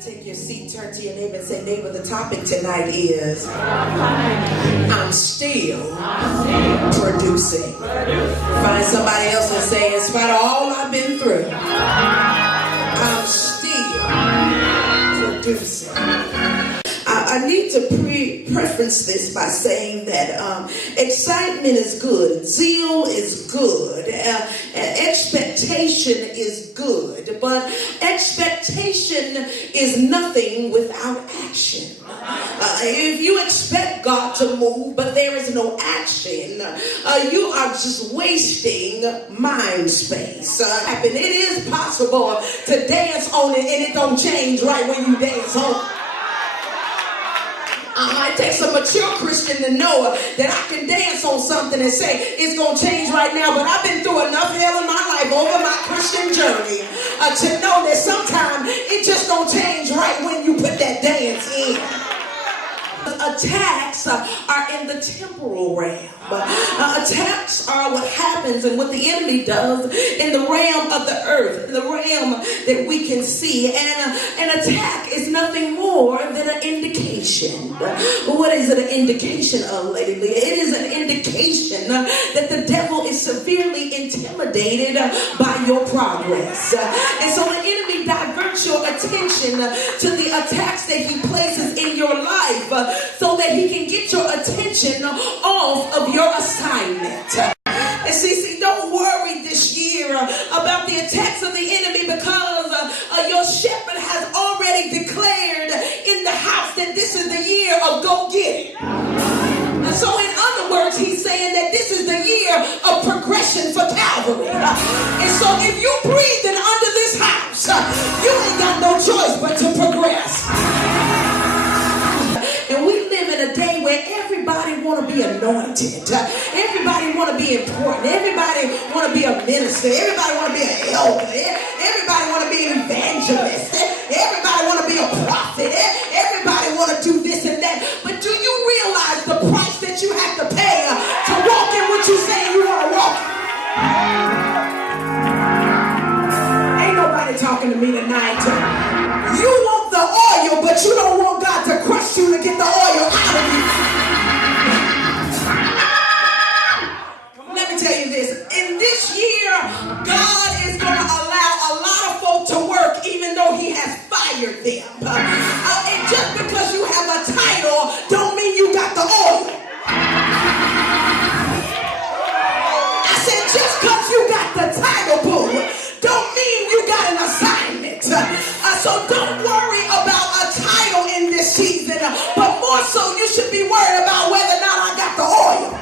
Take your seat, turn to your neighbor and say, neighbor, the topic tonight is I'm still producing. Find somebody else and say, in spite of all I've been through, I'm still producing. I need to preference this by saying that excitement is good, zeal is good, expectation is good, but expectation is nothing without action. If you expect God to move, but there is no action, you are just wasting mind space. It is possible to dance on it and it don't change right when you dance on it. It takes a mature Christian to know that I can dance on something and say it's going to change right now, but I've been through enough hell in my life over my Christian journey to know that sometimes it just don't change right when you put that dance in. Attacks are in the temporal realm. Attacks are what happens and what the enemy does in the realm of the earth, the realm that we can see. And an attack is nothing more than an indication. What is it an indication of, Lady Leah? It is an indication that the devil is severely intimidated by your progress. And so the enemy diverts your attention to the attacks that he places in your life so that he can get your attention off of your assignment. And see, don't worry this year about the attacks of the enemy because your shepherd has already declared in the house that this is the year of go get it. So in other words, he's saying that this is the year of progression for Calvary. And so if you're breathing under this house, you ain't got no choice but to progress. And we live in a day where everybody want to be anointed. Everybody want to be important. Everybody want to be a minister. Everybody want to be an elder. Everybody want to be an evangelist. Everybody want to be a prophet. Everybody want to do this and that. But do you realize the price that you have to pay to walk in what you say you want to walk in? Ain't nobody talking to me tonight. You want the oil, but you don't want God to crush you to get the oil out of you. Let me tell you this. In this year, God is going to allow a lot of folk to work even though he has fired them. And just because you have a title don't mean you got the oil. I said just because you got the title, boo, don't mean you got an assignment. So don't worry about a title in this season, but more so you should be worried about whether or not I got the oil.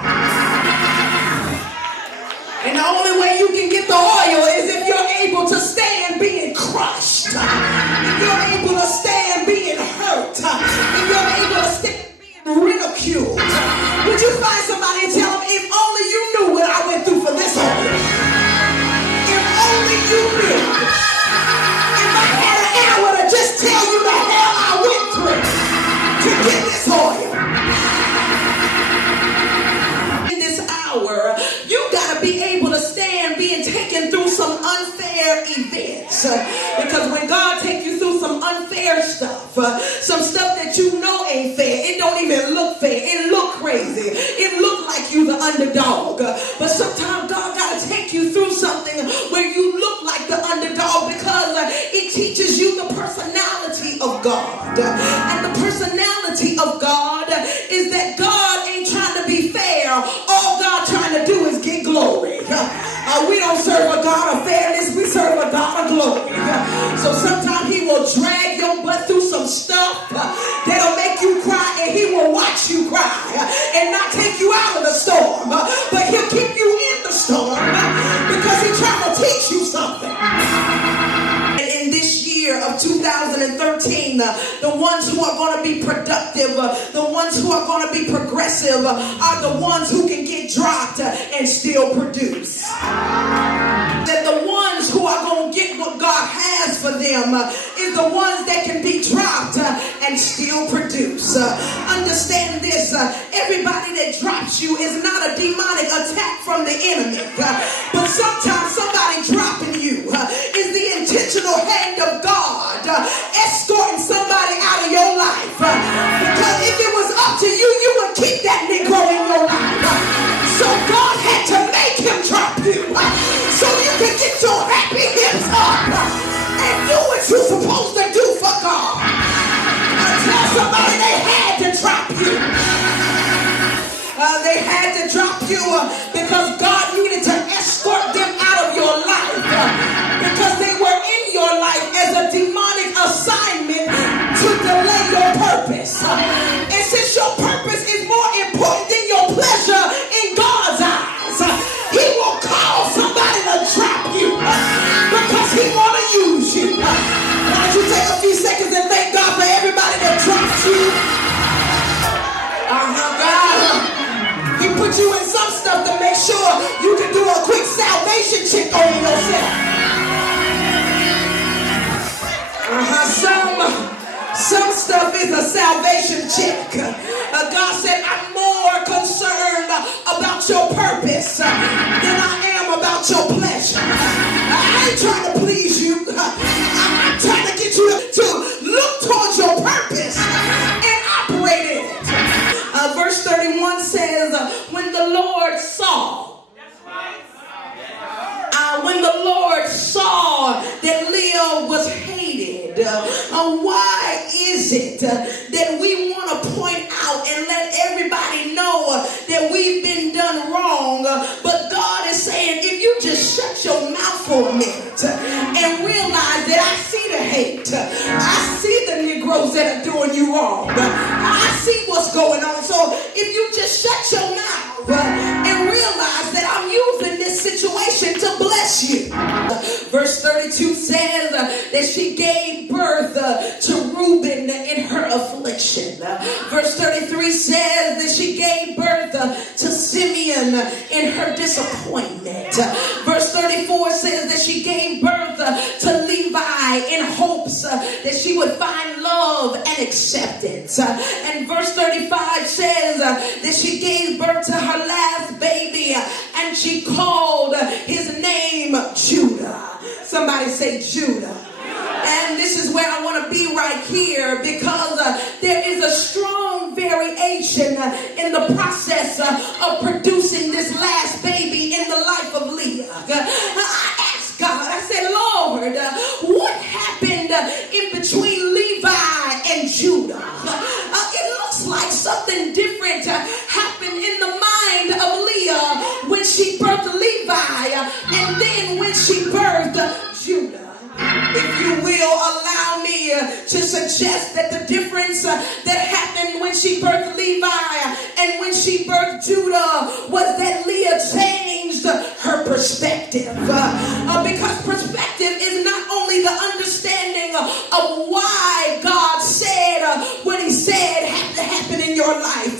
And the only way you can get the oil is if you're able to stand being crushed. If you're able to stand being hurt. If you're able to stand being ridiculed. Would you find somebody and tell them, if only you knew what I went through for this oil. If only you knew. If I had an hour to just tell you the hell I went through to get this oil. In this hour, you got to be able to stand being taken through some unfair events. Because when God takes you through some unfair stuff, some stuff that you know ain't fair, it don't even look fair. It look crazy. It look like you the underdog. But sometimes God got to take you through something where you look like the underdog because it teaches you the personality of God. And the personality of God is that God ain't trying to be fair. All God trying to do is get glory. We don't serve a God of fairness. We serve a God of glory. So sometimes he will drag your butt through some stuff that'll make you cry, and he will watch you cry and not take you out of the storm, but he'll keep you in the storm because he's trying to teach you something. In this year of 2013, the ones who are going to be productive, the ones who are going to be progressive are the ones who can get dropped and still produce. That the ones who are going to get what God has for them is the ones that can be dropped and still produce. Understand this, everybody that drops you is not a demonic attack from the enemy, but sometimes somebody dropping you is the intentional hand of God escorting life. Because if it was up to you, you would keep that Negro in your life. So God had to make him drop you so you could get your happy hips up and do what you're supposed to do for God. Tell somebody they had to drop you. They had to drop you because God needed to escort them out of your life because they were in your life as a demonic assignment to delay your purpose. And since your purpose is more important than your pleasure in God's eyes, he will call somebody to drop you because he want to use you. Why don't you take a few seconds and thank God for everybody that dropped you? God. He put you in some stuff to make sure you can do a quick salvation check on yourself. Some stuff is a salvation check. God said, I'm more concerned about your purpose than I am about your pleasure. I ain't trying to please you. I'm trying to get you to look towards your purpose and operate in it. Verse 31 says, when the Lord saw that Leah was hated, why is it that we want to point out and let everybody know that we've been done wrong? But God is saying, if you just shut your mouth for a minute and realize that I see the hate, I see the Negroes that are doing you wrong, I see what's going on. So if you just shut your mouth and realize that I'm using this situation to bless you. Verse 32 says that she gave birth to Reuben in her affliction. Verse 33 says that she gave birth to Simeon in her disappointment. Verse 34 says that she gave birth to Levi in hopes that she would find love and acceptance. And verse 35 says that she gave birth to her last baby and she called his name Judah. Somebody say Judah. And this is where I want to be right here because there is a strong variation in the process of producing this last baby in the life of Leah. I asked God, I said, Lord, what happened in between Levi and Judah? It looks like something different happened in the mind of Leah when she birthed Levi and then when she birthed Judah. If you will allow me to suggest that the difference that happened when she birthed Levi and when she birthed Judah was that Leah changed her perspective. Because perspective is not only the understanding of why God said what he said had to happen in your life,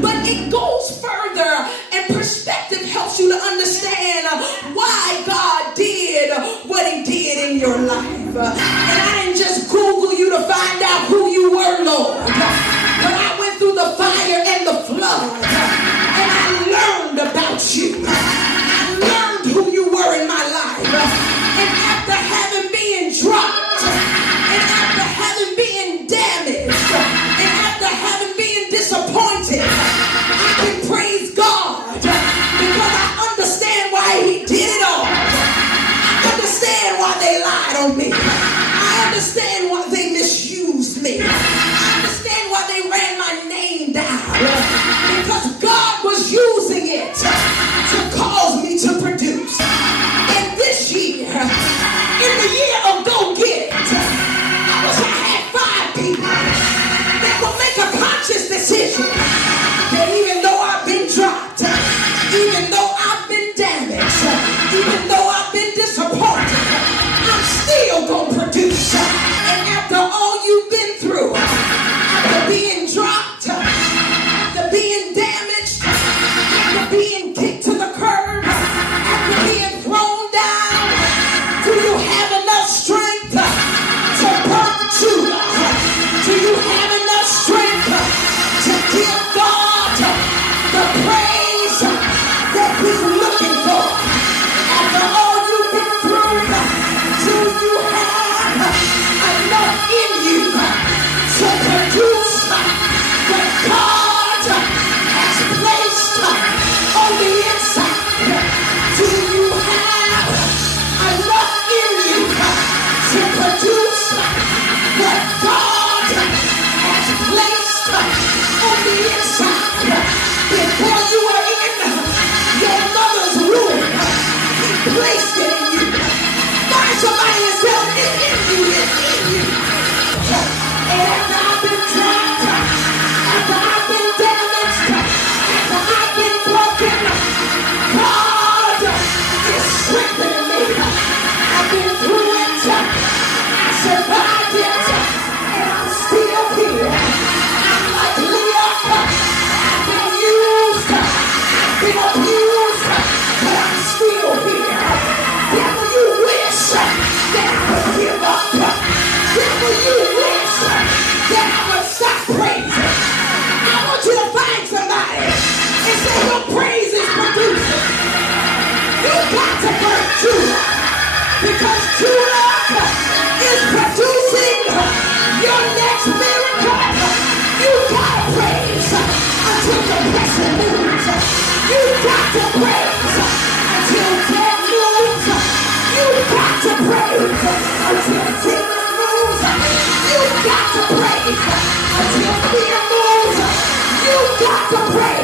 but it goes further, and perspective helps you to understand why God did what he did in your life. And I didn't just Google you to find out who you were, Lord, but I went through the fire and the flood and I learned about you. I learned who you were in my life. And after having been dropped, and after having been damaged, and after having been disappointed, I can praise God because I understand why he did it all. I understand why they lied on me. praise until depression moves. You've got to praise until death moves. You've got to praise until sickness moves. You've got to praise until fear moves. You've got to praise